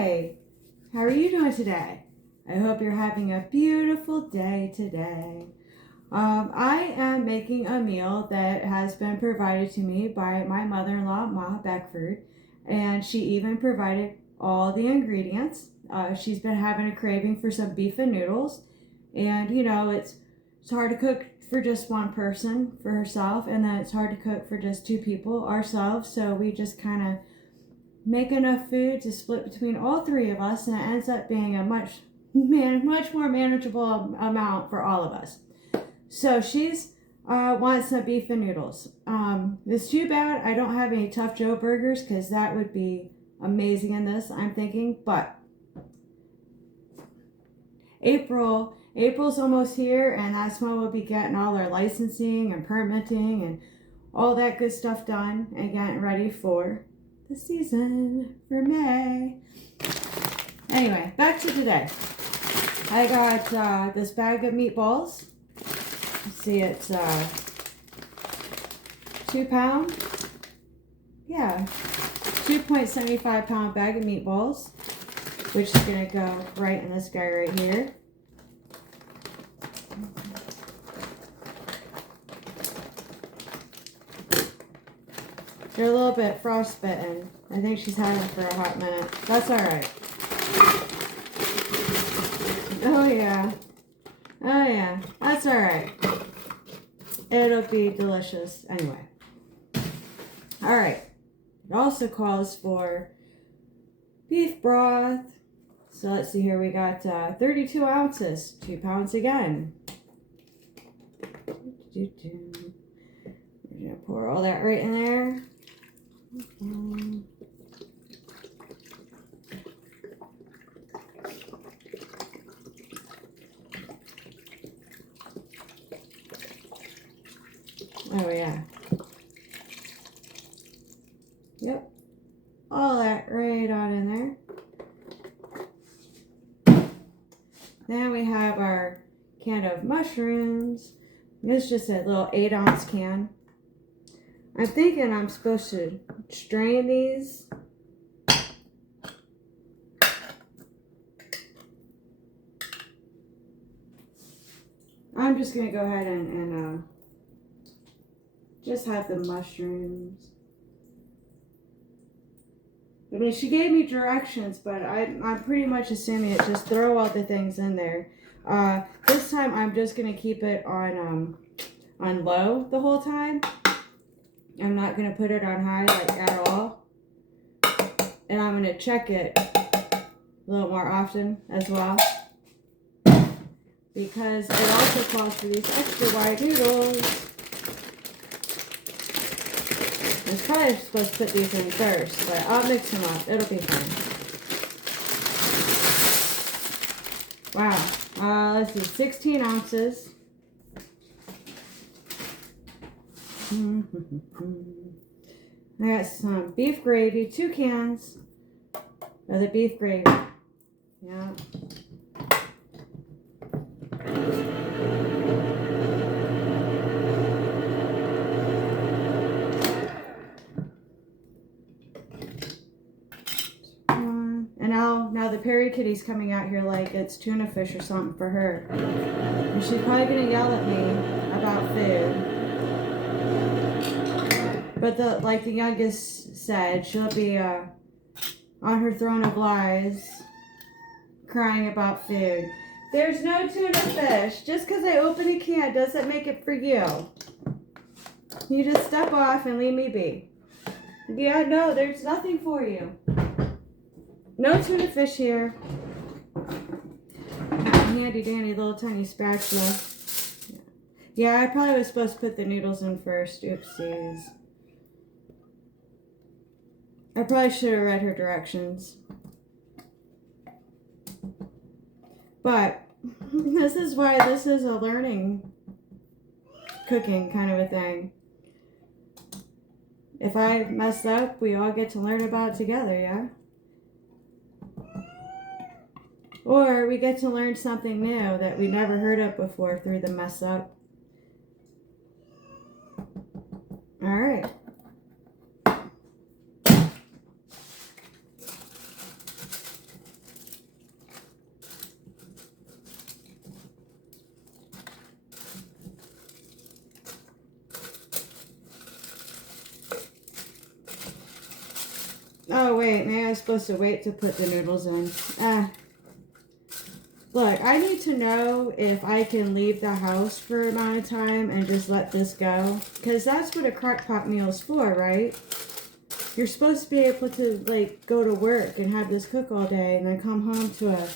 Hi, how are you doing today? I hope you're having a beautiful day today. I am making a meal that has been provided to me by my mother-in-law, Ma Beckford, and she even provided all the ingredients. She's been having a craving for some beef and noodles, and you know, it's hard to cook for just one person for herself, and then it's hard to cook for just two people ourselves, so we just kind of make enough food to split between all three of us, and it ends up being a much more manageable amount for all of us. So she's wants some beef and noodles. It's too bad I don't have any Tough Joe burgers because that would be amazing in this, I'm thinking. But April's almost here, and that's when we'll be getting all our licensing and permitting and all that good stuff done and getting ready for the season for May. Anyway, back to today. I got this bag of meatballs. Let's see, it's 2 pound. Yeah, 2.75 pound bag of meatballs, which is gonna go right in this guy right here. They're a little bit frostbitten. I think she's had them for a hot minute. That's all right. Oh yeah. Oh yeah. That's all right. It'll be delicious anyway. All right. It also calls for beef broth. So let's see here. We got 32 ounces, 2 pounds again. We're gonna pour all that right in there. Oh yeah. Yep. All that right on in there. Then we have our can of mushrooms. This is just a little 8-ounce can. I'm thinking I'm supposed to strain these. I'm just going to go ahead and just have the mushrooms. I mean, she gave me directions, but I'm pretty much assuming it just throw all the things in there. This time I'm just going to keep it on low the whole time. I'm not going to put it on high like at all. And I'm going to check it a little more often as well. Because it also calls for these extra wide noodles. I was probably supposed to put these in first, but I'll mix them up. It'll be fun. Wow. Let's see, 16 ounces. I got some beef gravy, 2 cans of the beef gravy. Yeah. And now the Perry Kitty's coming out here like it's tuna fish or something for her. And she's probably gonna yell at me about food. But like the youngest said, she'll be on her throne of lies, crying about food. There's no tuna fish. Just because I open a can doesn't make it for you. You just step off and leave me be. Yeah, no, there's nothing for you. No tuna fish here. Handy dandy little tiny spatula. Yeah, I probably was supposed to put the noodles in first. Oopsies. I probably should have read her directions. But this is why this is a learning cooking kind of a thing. If I mess up, we all get to learn about it together, yeah? Or we get to learn something new that we never heard of before through the mess up. All right. Oh, wait. Maybe I was supposed to wait to put the noodles in. Look, I need to know if I can leave the house for an amount of time and just let this go. Because that's what a crockpot meal is for, right? You're supposed to be able to, like, go to work and have this cook all day and then come home to a,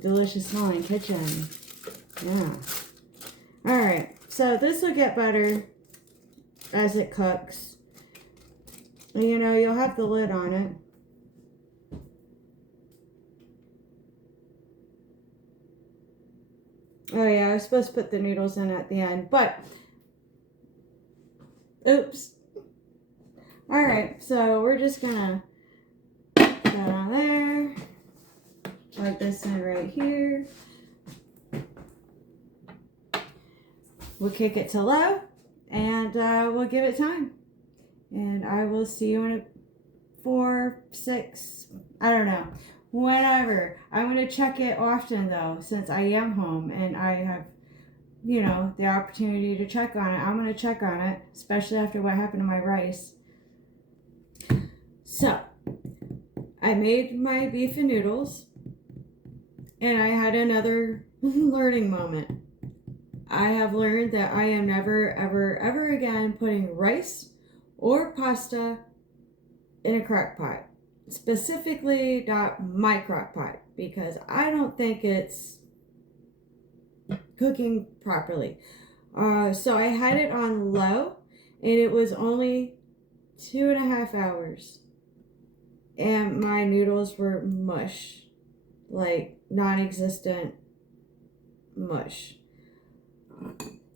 delicious smelling kitchen. Yeah. Alright, so this will get better as it cooks. You know, you'll have the lid on it. Oh yeah, I was supposed to put the noodles in at the end, but oops. Alright, so we're just gonna put that on there. Plug this in right here. We'll kick it to low and we'll give it time. And I will see you in 4, 6, I don't know. Whatever. I'm going to check it often though, since I am home and I have, you know, the opportunity to check on it. I'm going to check on it, especially after what happened to my rice. So, I made my beef and noodles and I had another learning moment. I have learned that I am never, ever, ever again putting rice or pasta in a crock pot. Specifically, not my crock pot, because I don't think it's cooking properly. So I had it on low, and it was only 2.5 hours. And my noodles were mush, like non-existent mush.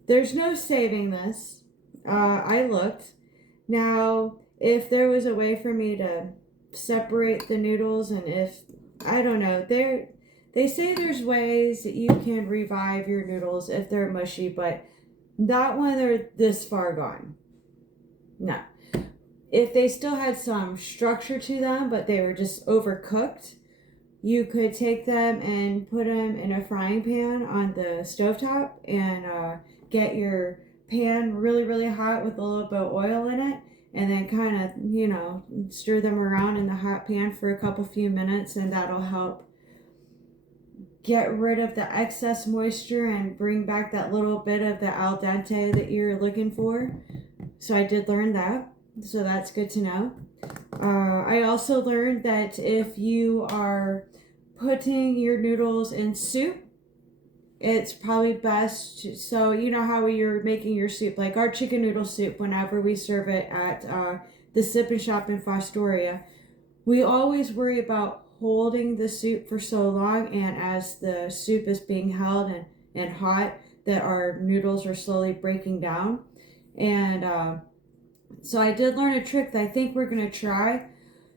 There's no saving this. I looked. Now, if there was a way for me to separate the noodles, and if, I don't know, they say there's ways that you can revive your noodles if they're mushy, but not when they're this far gone. No. If they still had some structure to them, but they were just overcooked, you could take them and put them in a frying pan on the stovetop and get your pan really, really hot with a little bit of oil in it. And then kind of, you know, stir them around in the hot pan for a few minutes, and that'll help get rid of the excess moisture and bring back that little bit of the al dente that you're looking for. So I did learn that. So that's good to know. I also learned that if you are putting your noodles in soup, it's probably best to, so you know how you're making your soup, like our chicken noodle soup, whenever we serve it at the Sip and Shop in Fostoria, we always worry about holding the soup for so long, and as the soup is being held and hot, that our noodles are slowly breaking down. And so I did learn a trick that I think we're going to try.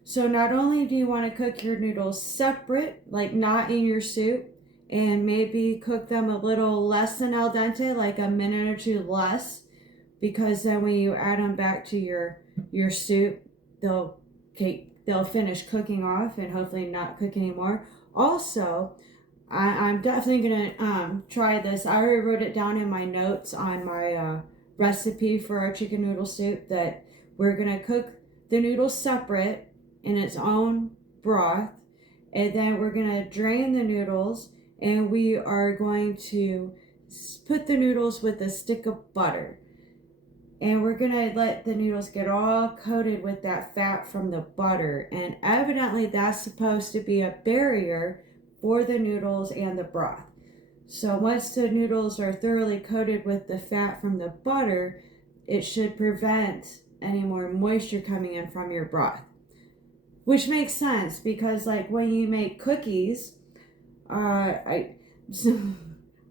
So not only do you want to cook your noodles separate, like not in your soup, and maybe cook them a little less than al dente, like a minute or two less, because then when you add them back to your soup, they'll finish cooking off and hopefully not cook anymore. Also, I'm definitely gonna try this. I already wrote it down in my notes on my recipe for our chicken noodle soup, that we're gonna cook the noodles separate in its own broth, and then we're gonna drain the noodles, and we are going to put the noodles with a stick of butter. And we're going to let the noodles get all coated with that fat from the butter. And evidently that's supposed to be a barrier for the noodles and the broth. So once the noodles are thoroughly coated with the fat from the butter, it should prevent any more moisture coming in from your broth. Which makes sense, because like when you make cookies, I'm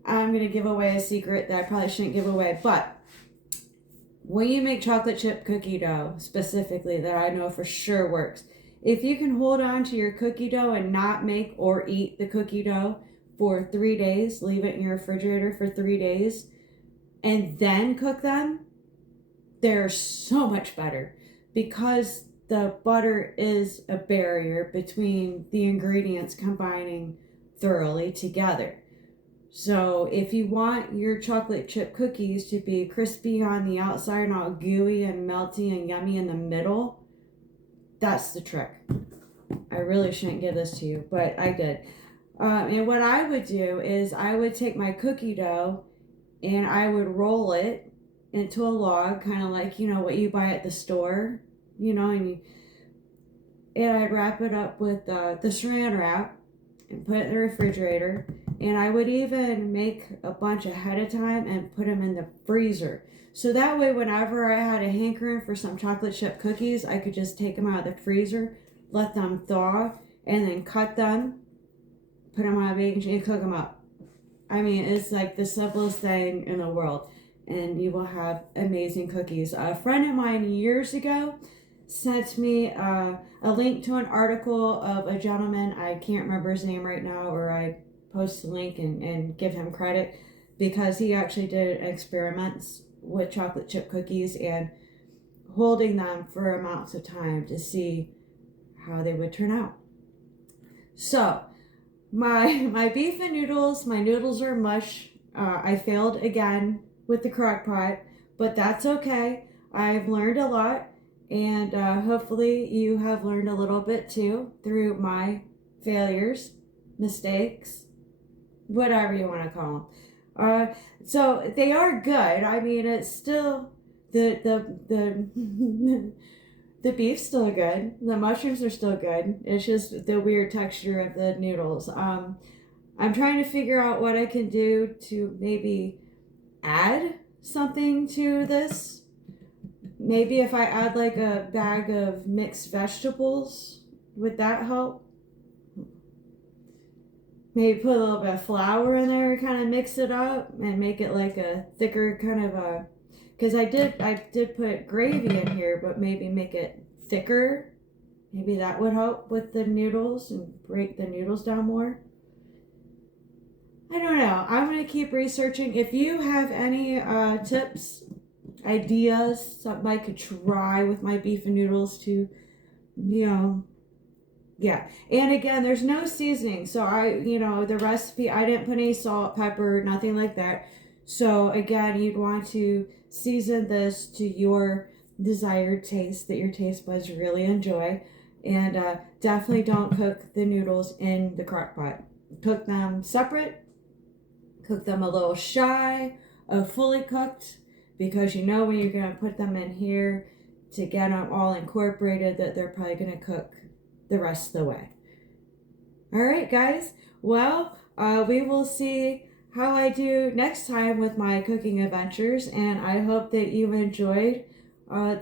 going to give away a secret that I probably shouldn't give away, but when you make chocolate chip cookie dough, specifically, that I know for sure works, if you can hold on to your cookie dough and not make or eat the cookie dough for 3 days, leave it in your refrigerator for 3 days, and then cook them, they're so much better, because the butter is a barrier between the ingredients combining thoroughly together. So if you want your chocolate chip cookies to be crispy on the outside and all gooey and melty and yummy in the middle, That's the trick. I really shouldn't give this to you, but I did. And what I would do is I would take my cookie dough and I would roll it into a log, kind of like, what you buy at the store, and I'd wrap it up with the saran wrap and put it in the refrigerator. And I would even make a bunch ahead of time and put them in the freezer. So that way, whenever I had a hankering for some chocolate chip cookies, I could just take them out of the freezer, let them thaw, and then cut them, put them on a baking sheet, and cook them up. I mean, it's like the simplest thing in the world. And you will have amazing cookies. A friend of mine years ago sent me a link to an article of a gentleman. I can't remember his name right now, or I post the link and give him credit, because he actually did experiments with chocolate chip cookies and holding them for amounts of time to see how they would turn out. So my beef and noodles, my noodles are mush. I failed again with the Crockpot, but that's okay. I've learned a lot, and hopefully you have learned a little bit too through my failures, mistakes, whatever you want to call them. So they are good. I mean, it's still the the beef's still good. The mushrooms are still good. It's just the weird texture of the noodles. I'm trying to figure out what I can do to maybe add something to this. Maybe if I add like a bag of mixed vegetables, would that help? Maybe put a little bit of flour in there, kind of mix it up and make it like a thicker kind of a, because I did put gravy in here, but maybe make it thicker. Maybe that would help with the noodles and break the noodles down more. I don't know. I'm going to keep researching. If you have any tips, ideas, something I could try with my beef and noodles to, yeah. And again, there's no seasoning. So the recipe, I didn't put any salt, pepper, nothing like that. So again, you'd want to season this to your desired taste that your taste buds really enjoy. And definitely don't cook the noodles in the crock pot. Cook them separate. Cook them a little shy of fully cooked, because when you're going to put them in here to get them all incorporated that they're probably going to cook the rest of the way. All right, guys. Well, we will see how I do next time with my cooking adventures, and I hope that you enjoyed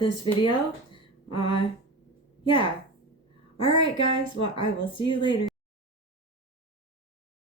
this video. Yeah. All right, guys. Well, I will see you later.